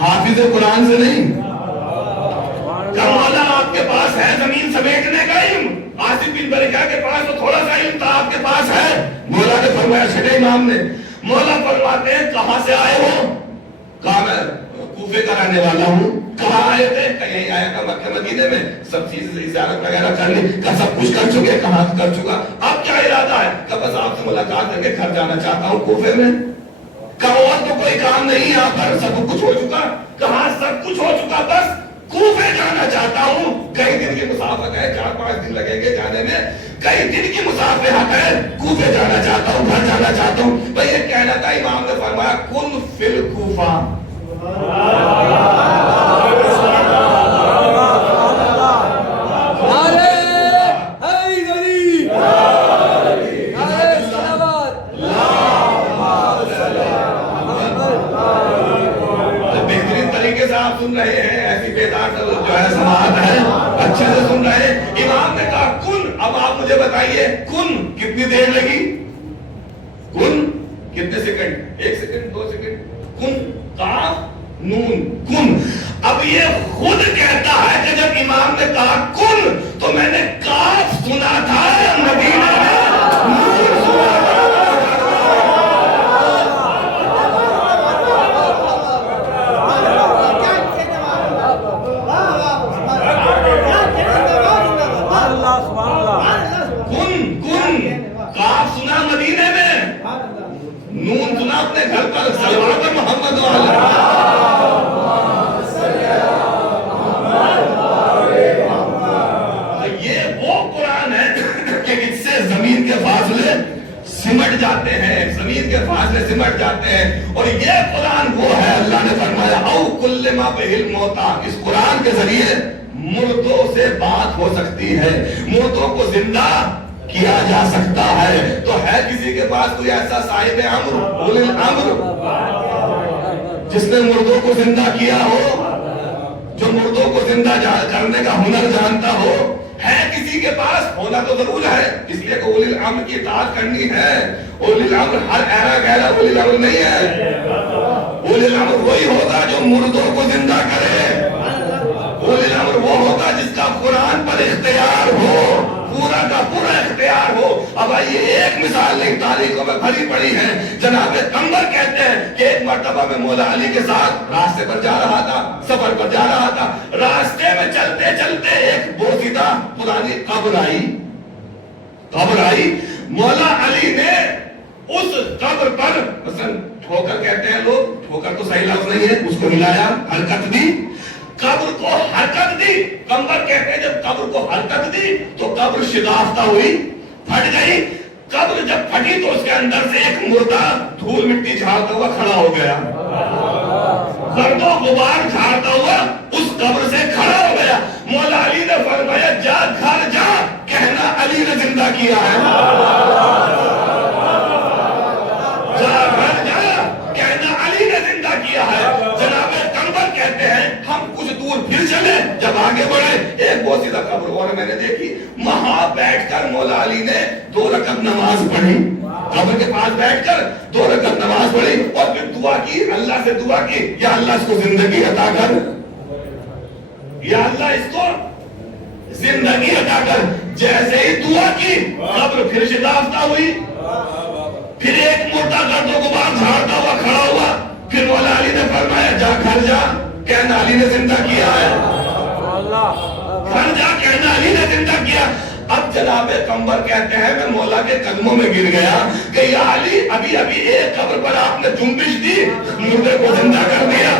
حافظ قرآن سے نہیں. کہ مولا آپ کے پاس ہے زمین سمیٹنے کا علم؟ آصف بن برخیا کے پاس تو تھوڑا سا علم تھا، آپ کے پاس ہے؟ مولا نے فرمایا، چھٹے امام نے. مولا فرماتے ہیں کہاں سے آئے ہو؟ کہا میں کوفے کا رہنے والا ہوں. کہاں آئے تھے؟ کہ یہیں آیا تھا مکہ مدینے میں، سب چیز زیارت وغیرہ کر لی. کہ سب کچھ کر چکے؟ کہاں کر چکا. اب کیا ارادہ ہے؟ کہ بس آپ سے ملاقات کر کے گھر جانا چاہتا ہوں کوفے میں. کہ اور تو کوئی کام نہیں یہاں پر، سب کچھ ہو چکا. کہاں سب کچھ ہو چکا، بس کوفے جانا چاہتا ہوں. کئی دن کی مسافت ہے، 4-5 دن لگیں گے جانے میں، کئی دن کی مسافت ہے، کوفے جانا چاہتا ہوں، گھر جانا چاہتا ہوں. بھئی یہ کہنا تھا. امام نے فرمایا کن فی الکوفہ. بہترین طریقے سے آپ سن رہے ہیں، ایسی بیدار جو ہے سماعت ہے، اچھے سے سن رہے ہیں. امام نے کہا کن. اب آپ مجھے بتائیے کن کتنی دیر لگی؟ کن کتنے سیکنڈ؟ 1 second, 2 second. کن، کاف، نون، کن. اب یہ خود کہتا ہے کہ جب امام نے کہا کن تو میں نے کاف سنا تھا مدینے میں، نون سنا تھا. نون سنا اپنے گھر پر، صلوات محمد والا. یہ وہ قرآن ہے کہ اس سے زمین کے فاصلے سمٹ جاتے ہیں، زمین کے فاصلے سمٹ جاتے ہیں. اور یہ قرآن وہ ہے، اللہ نے فرمایا او کلما بہل موتا. اس قرآن کے ذریعے مردوں سے بات ہو سکتی ہے، مردوں کو زندہ کیا جا سکتا ہے. تو ہے کسی کے پاس کوئی ایسا صاحب امر، اولی الامر، جس نے مردوں کو زندہ کیا ہو، جو مردوں کو زندہ کرنے کا ہنر جانتا ہو؟ ہے کسی کے پاس؟ ہونا تو ضرور ہے، اس لیے کہ اولی الامر کی اطاعت کرنی ہے. اولی الامر ہر ایرا گہرا اولی الامر نہیں ہے. اولی الامر وہی ہوگا جو مردوں کو زندہ کرے. اولی الامر وہ ہوگا جس کا قرآن پر اختیار ہو، پورا کا پورا اختیار ہو. اب آئیے ایک مثال نہیں، تاریخوں میں بھری پڑی ہے. جناب قمر کہتے ہیں کہ ایک مرتبہ میں مولا علی کے ساتھ راستے پر جا رہا تھا، سفر پر جا رہا تھا. راستے میں چلتے چلتے ایک بوسیدہ پرانی قبر آئی. مولا علی نے اس قبر پر مثلا ٹھوکر کہتے ہیں لوگ، ٹھوکر تو صحیح لفظ نہیں ہے، اس کو ہلایا، حرکت دی، قبر کو حرکت دی. قمر کہتے ہیں جب قبر کو حرکت دی تو قبر شگافتہ ہوئی، پھٹ گئی. قبر جب پھٹی تو اس کے اندر سے ایک مردہ دھول مٹی جھاڑتا ہوا کھڑا ہو گیا، گرد و غبار جھاڑتا ہوا اس قبر سے کھڑا ہو گیا. مولا علی نے فرمایا جا گھر جا، کہنا علی نے زندہ کیا ہے. جا گھر جا، کہنا علی نے زندہ کیا آگے بڑھے ایک بہت سیدھا قبر اور میں نے دیکھی، وہاں بیٹھ کر مولا علی نے 2 رکعت نماز پڑھی، قبر کے پاس بیٹھ کر 2 رکعت نماز پڑھی اور پھر دعا کی، اللہ سے دعا کی یا اللہ اس کو زندگی عطا کر، یا اللہ اس کو زندگی عطا کر۔ جیسے ہی دعا کی قبر پھر شتافتہ ہوئی، پھر ایک مردہ گردوں کو باہر جھاڑتا ہوا کھڑا ہوا، پھر مولا علی نے فرمایا جا گھر جا، کہنا علی نے زندہ کیا ہے، گھر جا کہنا علی نے زندہ کیا۔ اب جناب قمبر کہتے ہیں میں مولا کے قدموں میں گر گیا کہ یا علی ابھی ابھی ایک قبر پر آپ نے جنبش دی، مردے کو زندہ کر دیا،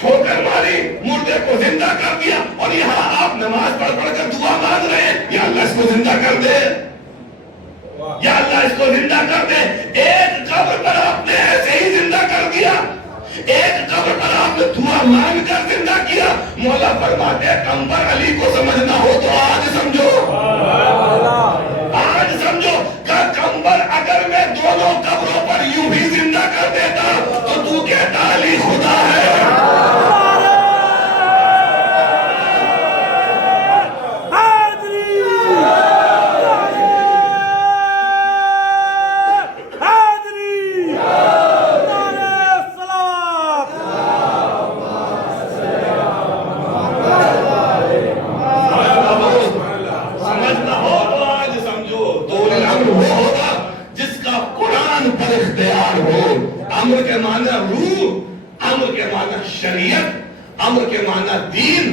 ٹھوکر ماری مردے کو زندہ کر دیا، اور یہاں آپ نماز پڑھ پڑھ کر دعا مانگ رہے ہیں یا اللہ اس کو زندہ کر دے، یا اللہ اس کو زندہ کر دے۔ ایک قبر پر آپ نے ایسے ہی زندہ کر دیا، ایک قبر پر آپ نے دعا مانگ کر زندہ کیا۔ مولا فرماتے ہیں قمبر علی کو سمجھنا ہو تو آج سمجھو، آج سمجھو کہ قمبر اگر میں دونوں قبروں پر یوں بھی زندہ کر دیتا تو تو کہتا علی خدا ہے۔ امر کے معنی روح، امر کے معنی شریعت، امر کے معنی دین،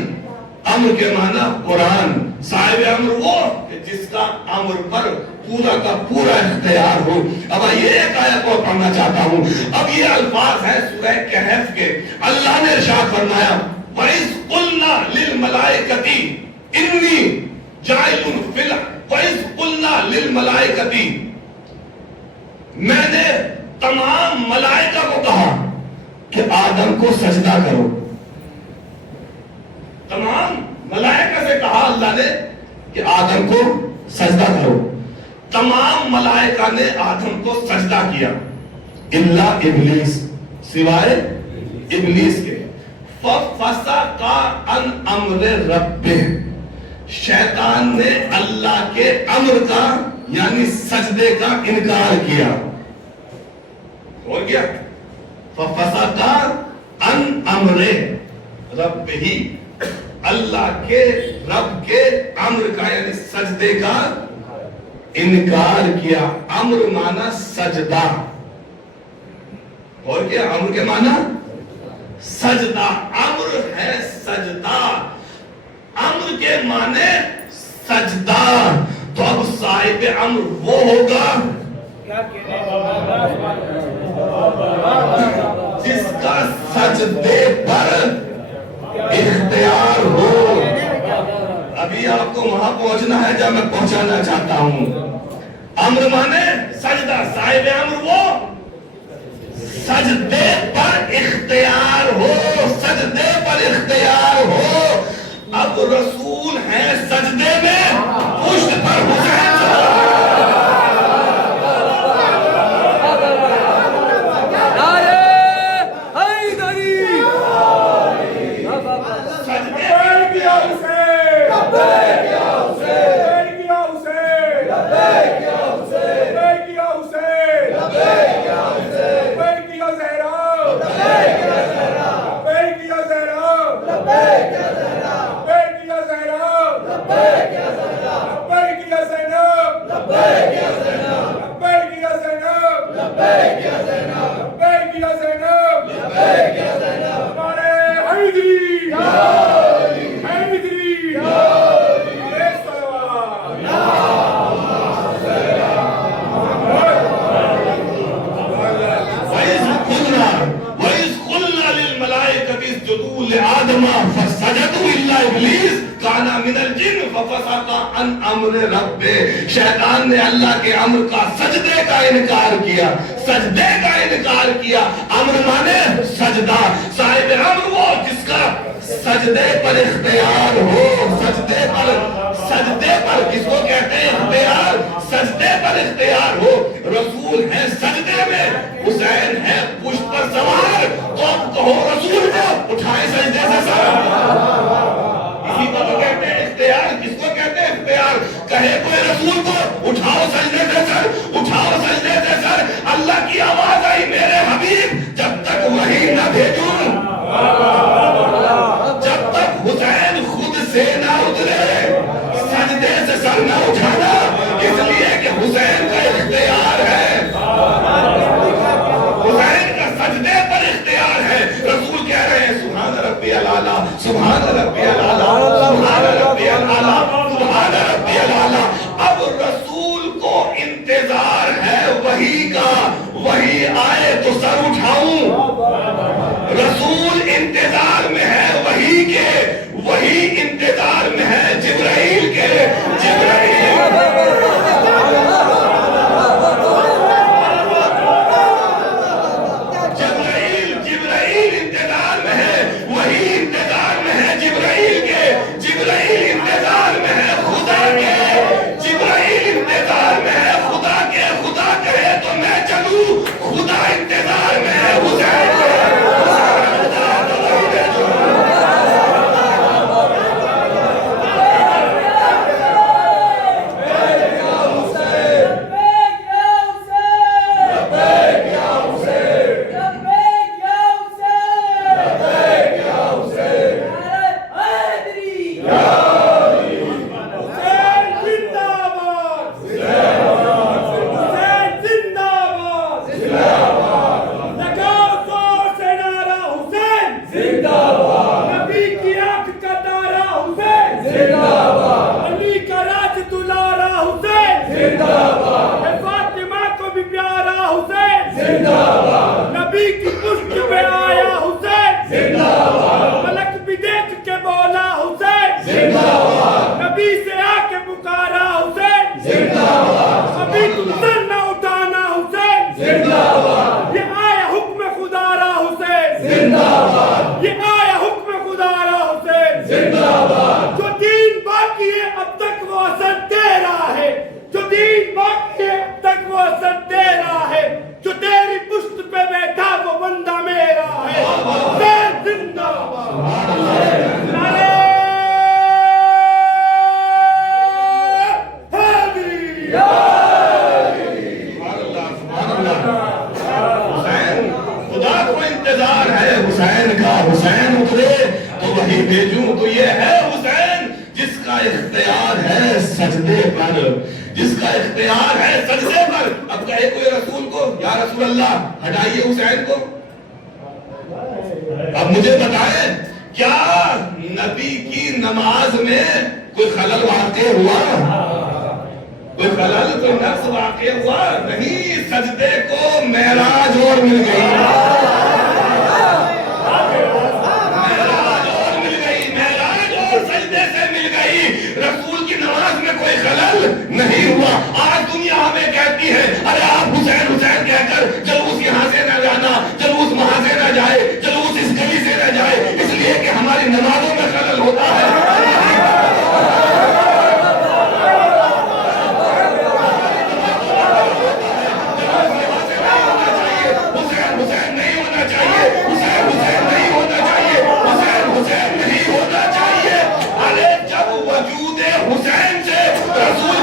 امر کے معنی قرآن۔ صاحب امر وہ کہ جس کا امر پر پورا کا پورا اختیار ہو۔ اب یہ ایک آیت کو پڑھنا چاہتا ہوں، اب یہ الفاظ ہیں سورہ کہف کے، اللہ نے ارشاد فرمایا وَإِذْ قُلْنَا لِلْمَلَائِكَةِ إِنِّي جَاعِلٌ فِي الْأَرْضِ وَإِذْ قُلْنَا لِلْمَلَائِكَةِ، میں نے تمام ملائکہ کو کہا کہ آدم کو سجدہ کرو، تمام ملائکہ سے کہا اللہ نے کہ آدم کو سجدہ کرو، تمام ملائکہ نے آدم کو سجدہ کیا الا ابلیس، سوائے ابلیس کے۔ فَفَسَقَ عَنْ أَمْرِ رَبِّهِ، شیطان نے اللہ کے امر کا یعنی سجدے کا انکار کیا، ہو گیا۔ فَفَسَقَ عَنْ أَمْرِ رَبِّهِ، اللہ کے رب کے امر کا یعنی سجدے کا انکار کیا۔ امر معنی سجدہ، اور کیا امر کے معنی سجدہ، امر ہے سجدہ، امر کے معنی سجدہ۔ تو اب صاحب امر وہ ہوگا جس کا سجدے پر اختیار ہو۔ ابھی آپ کو وہاں پہنچنا ہے جہاں میں پہنچانا چاہتا ہوں۔ امر مانے سجدہ، صاحب امر وہ سجدے پر اختیار ہو، سجدے پر اختیار ہو۔ اب رسول ہیں سجدے میں، پشت پر حسین شیطان نے اللہ کے امر کا سجدے کا انکار کیا، سجدے کا انکار کیا۔ امر مانے سجدہ، صاحب امر وہ جس کا سجدے پر اختیار ہو، سجدے پر کس کو کہتے ہیں اختیار، سجدے پر اختیار ہو۔ رسول ہے سجدے میں، حسین ہے پشت پر سوار، تو اب کہو رسول کو اٹھائے سجدے سے سر۔ اسی رسول کو اٹھاؤ سجدے سے سر، اٹھاؤ سجدے سے سر. اللہ کی آواز آئی میرے حبیب جب تک وہی نہ بھیجوں، جب تک حسین خود سے نہ اترے سجدے سے سر نہ اٹھانا، اس لیے کہ حسین کا اختیار ہے، حسین کا سجدے پر اختیار ہے. رسول کہہ رہے ہیں سبحان ربی الاعلیٰ، سبحان ربی الاعلیٰ، سبحان ربی الاعلیٰ، سبحان ربی الاعلیٰ. اب رسول کو انتظار ہے وحی کا، وحی آئے تو سر اٹھاؤں. رسول انتظار میں ہے وحی کے، وحی انتظار میں ہے جبرائیل کے. جبرائیل انتظار میں ہے، وحی انتظار میں ہے جبرائیل کے، جبرائیل انتظار میں ہے خدا کے، جبرائیل انتظار میں ہے خدا کے. خدا کہے تو میں چلوں، خدا انتظار میں ہے حسین کے. جس کا اختیار ہے سجدے پر. اب کہے کوئی رسول کو یا رسول اللہ ہٹائیے حسین کو. اب مجھے بتائیں کیا نبی کی نماز میں کوئی خلل واقع ہوا؟ کوئی خلل، کوئی نقص واقع ہوا نہیں. سجدے کو معراج اور مل گئی، رسول کی نماز میں کوئی خلل نہیں ہوا. آج دنیا ہمیں کہتی ہے ارے آپ حسین حسین کہہ کر جلوس یہاں سے نہ جانا، جلوس وہاں سے نہ جائے، جلوس اس گلی سے نہ جائے، اس لیے کہ ہماری نمازوں میں خلل ہوتا ہے. حسین حسین نہیں ہونا چاہیے، حسین حسین نہیں ہونا چاہیے، حسین حسین نہیں ہونا چاہیے. ارے جب وجود حسین سے رسول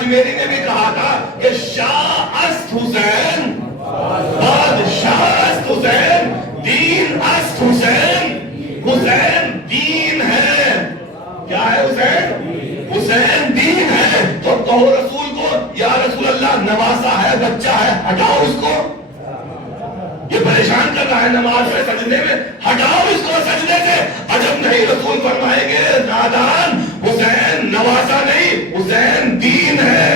کی میری نے بھی کہا تھا کہ شاہ است حسین، بادشاہ است حسین، دین است حسین. حسین دین ہے. کیا ہے حسین؟ حسین دین ہے. تو کہو رسول کو یا رسول اللہ نواسا ہے، بچہ ہے، ہٹاؤ اس کو. یہ پریشان کر رہا ہے نماز میں سجدے میں، ہٹاؤ اس کو سجدے سے. عجب نہیں، رسول فرمائیں گے نادان حسین نواسا نہیں، حسین دین ہے.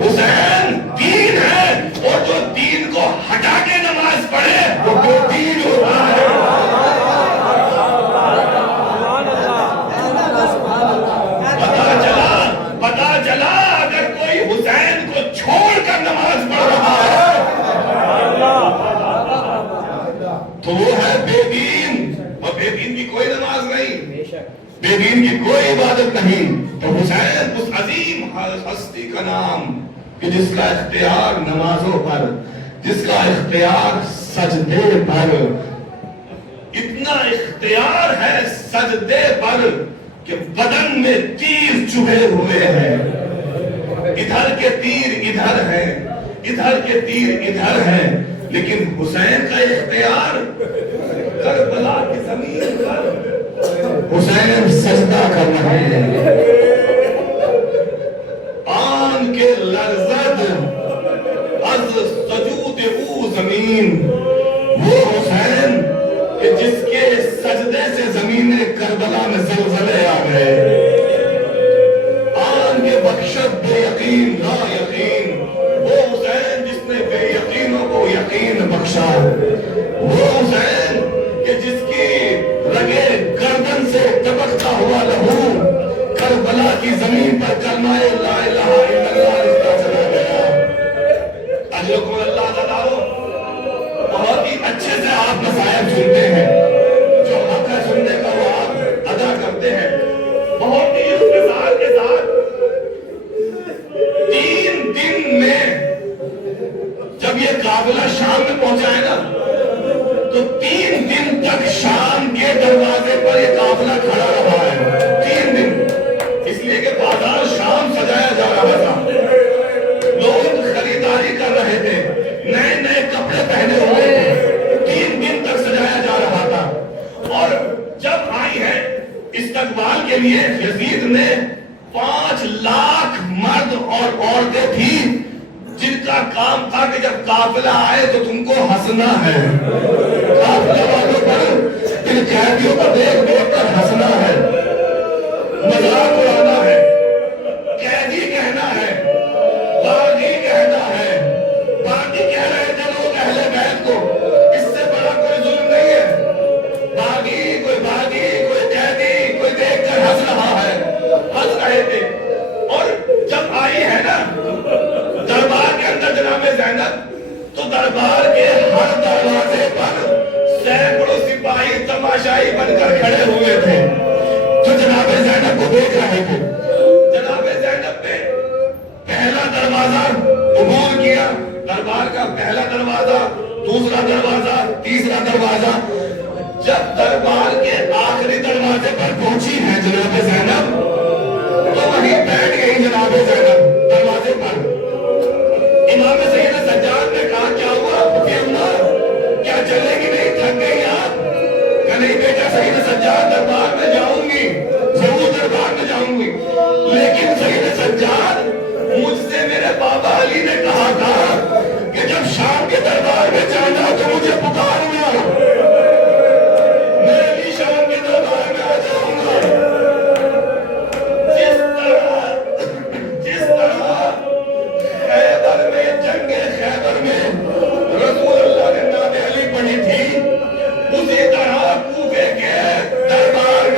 حسین دین ہے، اور جو دین کو ہٹا کے نماز پڑھے وہ بے دین ہوتا ہے. پتا چلا اگر کوئی حسین کو چھوڑ کر نماز پڑھ رہا ہے تو وہ ہے بے دین، اور بے دین کی کوئی نماز نہیں، بے دین کی کوئی عبادت نہیں۔ تو حسین اس عظیم ہستی کا نام کہ جس کا اختیار نمازوں پر، جس کا اختیار سجدے پر، اتنا اختیار ہے سجدے پر کہ بدن میں تیر چبھے ہوئے ہیں، ادھر کے تیر ادھر ہیں، ادھر کے تیر ادھر ہیں، لیکن حسین کا اختیار کربلا کی زمین پر حسین سجدہ کر رہے ہیں، آن کے لرزد از سجود او زمین، وہ حسین کہ جس کے سجدے سے زمین کربلا میں زلزلے آ گئے، آن کے بخشت بے یقین لا یقین، وہ حسین جس نے بے یقینوں کو یقین بخشا، وہ حسین کہ جس کی رگے گردن سے ٹپکتا ہوا لہو کربلا کی زمین پر کلمہ لا الہ الا اللہ لکھتا چلا گیا۔ اجرکم اللہ تعالی، بہت ہی اچھے سے آپ نصائح سنتے ہیں، جو حق ہے سننے کا وہ آپ ادا کرتے ہیں، بہت ہی اختصار کے ساتھ 3 دن میں جب یہ قافلہ شام میں پہنچا ہے نا، تو 3 دن تک شام کے دروازے پر یہ قافلہ کھڑا رہا ہے، 3 دن، اس لیے کہ بازار شام سجایا جا رہا تھا، لوگ خریداری کر رہے تھے، نئے نئے کپڑے پہنے ہوئے تھے، 3 دن تک سجایا جا رہا تھا۔ اور جب آئی ہے استقبال کے لیے یزید نے 5 لاکھ مرد اور عورتیں تھی جن کا کام تھا کہ جب قافلہ آئے تو تم کو ہنسنا ہے، قافلہ والوں پر ان قیدیوں کو دیکھ دیکھ کر ہنسنا ہے، مذاق اڑانا ہے، قیدی کہنا ہے، باغی کہنا ہے، باغی کہہ رہے تھے لوگ اہل بیت کو، اس سے بڑا کوئی ظلم نہیں ہے، باغی کوئی قیدی کوئی دیکھ کر ہنس رہا ہے، ہنس رہے تھے۔ اور جب آئی ہے نا دربار کے اندر جناب زینب، تو دربار کے ہر دروازے پر سینکڑوں سپاہی تماشائی بن کر کھڑے ہوئے تھے جو جناب زینب کو دیکھ رہے تھے۔ جناب زینب نے پہلا دروازہ عبور کیا، دربار کا پہلا دروازہ، دوسرا دروازہ، تیسرا دروازہ، جب دربار کے آخری دروازے پر پہنچی ہے جناب زینب تو وہیں بیٹھ گئی جناب زینب دروازے پر۔ امام سید سجاد نے کہا کیا ہوا کہ اللہ کیا چلے گی نہیں، تھک گئی آپ؟ کہ نہیں بیٹا سید سجاد دربار میں جاؤں گی، ضرور دربار میں جاؤں گی، لیکن سید سجاد مجھ سے میرے بابا علی نے کہا تھا کہ جب شام کے دربار میں جانا تو مجھے پکارنا، میں بھی شام کے دربار میں آ جاؤں گا۔ جس طرح خیبر میں، جنگ خیبر میں رسول اللہ نے نام علی پڑھی تھی، اسی طرح کوفے کے دربار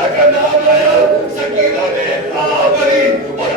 اللہ کا نام آیا، سکینہ نے آ بھری اور